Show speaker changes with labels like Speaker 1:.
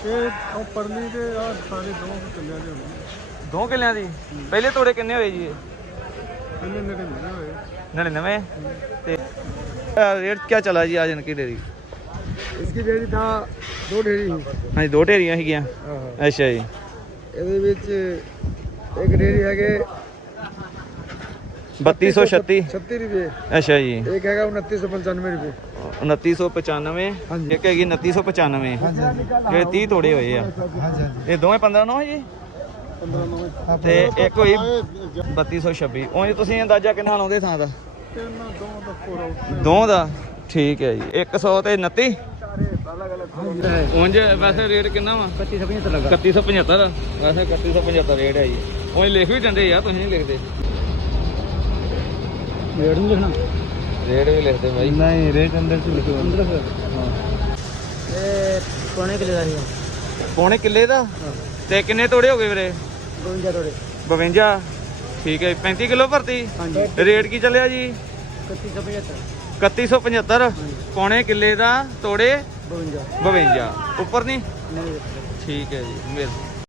Speaker 1: ਇਹ ਉਹ ਪਰਲੀ ਤੇ ਆ ਸਾਰੇ ਦੋ ਕਿੱਲਿਆਂ ਦੇ ਹੋਣੇ
Speaker 2: 2 ਕਿੱਲਿਆਂ ਦੀ ਪਹਿਲੇ ਤੋੜੇ ਕਿੰਨੇ ਹੋਏ ਜੀ
Speaker 1: ਇਹਨੇ ਨੇੜੇ ਮਿਲੇ ਹੋਏ
Speaker 2: 99 ਤੇ रेट क्या चला जी आज इनकी डेयरी
Speaker 1: इसकी डेयरी था 2 डेयरी
Speaker 2: हाँ जी 2 ढेरियां हैगियां अच्छा जी
Speaker 1: ਇਹਦੇ ਵਿੱਚ ਇੱਕ ਡੇਅਰੀ ਹੈਗੇ
Speaker 2: 3236
Speaker 1: 36 ਰੁਪਏ
Speaker 2: अच्छा जी
Speaker 1: ਇੱਕ ਹੈਗਾ 2995 ਰੁਪਏ
Speaker 2: 2995 ਇੱਕ ਹੈਗੀ 2995 ਜਿਹੜੇ 30 ਤੋੜੇ ਹੋਏ ਆ
Speaker 1: ਹਾਂਜੀ
Speaker 2: ਇਹ ਦੋਵੇਂ 15 9 ਜੀ
Speaker 1: 15
Speaker 2: ਤੇ ਇੱਕ ਹੋਈ 3226 ਉਂਝ ਤੁਸੀਂ ਅੰਦਾਜ਼ਾ ਕਿੰਨਾ ਲਾਉਂਦੇ ਥਾਂ ਦਾ
Speaker 1: ਇਹਨਾਂ ਦੋ ਦਾ ਪੂਰਾ
Speaker 2: ਦੋ ਦਾ ਠੀਕ ਹੈ ਜੀ 100 ਤੇ 29 ਉਂਝ ਵੈਸੇ ਰੇਟ ਕਿੰਨਾ ਵਾ
Speaker 1: 3175 ਲੱਗਾ
Speaker 2: 3175 ਵੈਸੇ 3175 ਰੇਟ ਹੈ ਜੀ ਉਂਝ ਲਿਖ ਵੀ ਦਿੰਦੇ ਆ ਤੁਸੀਂ ਨਹੀਂ ਲਿਖਦੇ
Speaker 1: ਰੇਟ ਨਹੀਂ ਲਿਖਣਾ
Speaker 2: ਰੇਟ ਵੀ ਲਿਖਦੇ ਬਾਈ
Speaker 1: ਨਹੀਂ ਰੇਟ ਅੰਦਰ ਚ ਲਿਖੋ ਅੰਦਰ ਇਹ ਪੌਣੇ ਕਿਲੇ ਦਾ ਸੀ
Speaker 2: ਪੌਣੇ ਕਿੱਲੇ ਦਾ ਤੇ ਕਿੰਨੇ ਤੋੜੇ ਹੋ ਗਏ ਵੀਰੇ
Speaker 1: 52 ਤੋੜੇ
Speaker 2: 52 ਠੀਕ ਹੈ 35 ਕਿਲੋ ਭਰਤੀ ਰੇਟ ਕੀ ਚੱਲਿਆ ਜੀ
Speaker 1: 3175
Speaker 2: 3175 ਪੌਣੇ ਕਿੱਲੇ ਦਾ ਤੋੜੇ
Speaker 1: 52
Speaker 2: 52 ਉੱਪਰ ਨਹੀਂ
Speaker 1: ਨਹੀਂ
Speaker 2: ਠੀਕ ਹੈ ਜੀ ਮਿਹਰਬਾਨੀ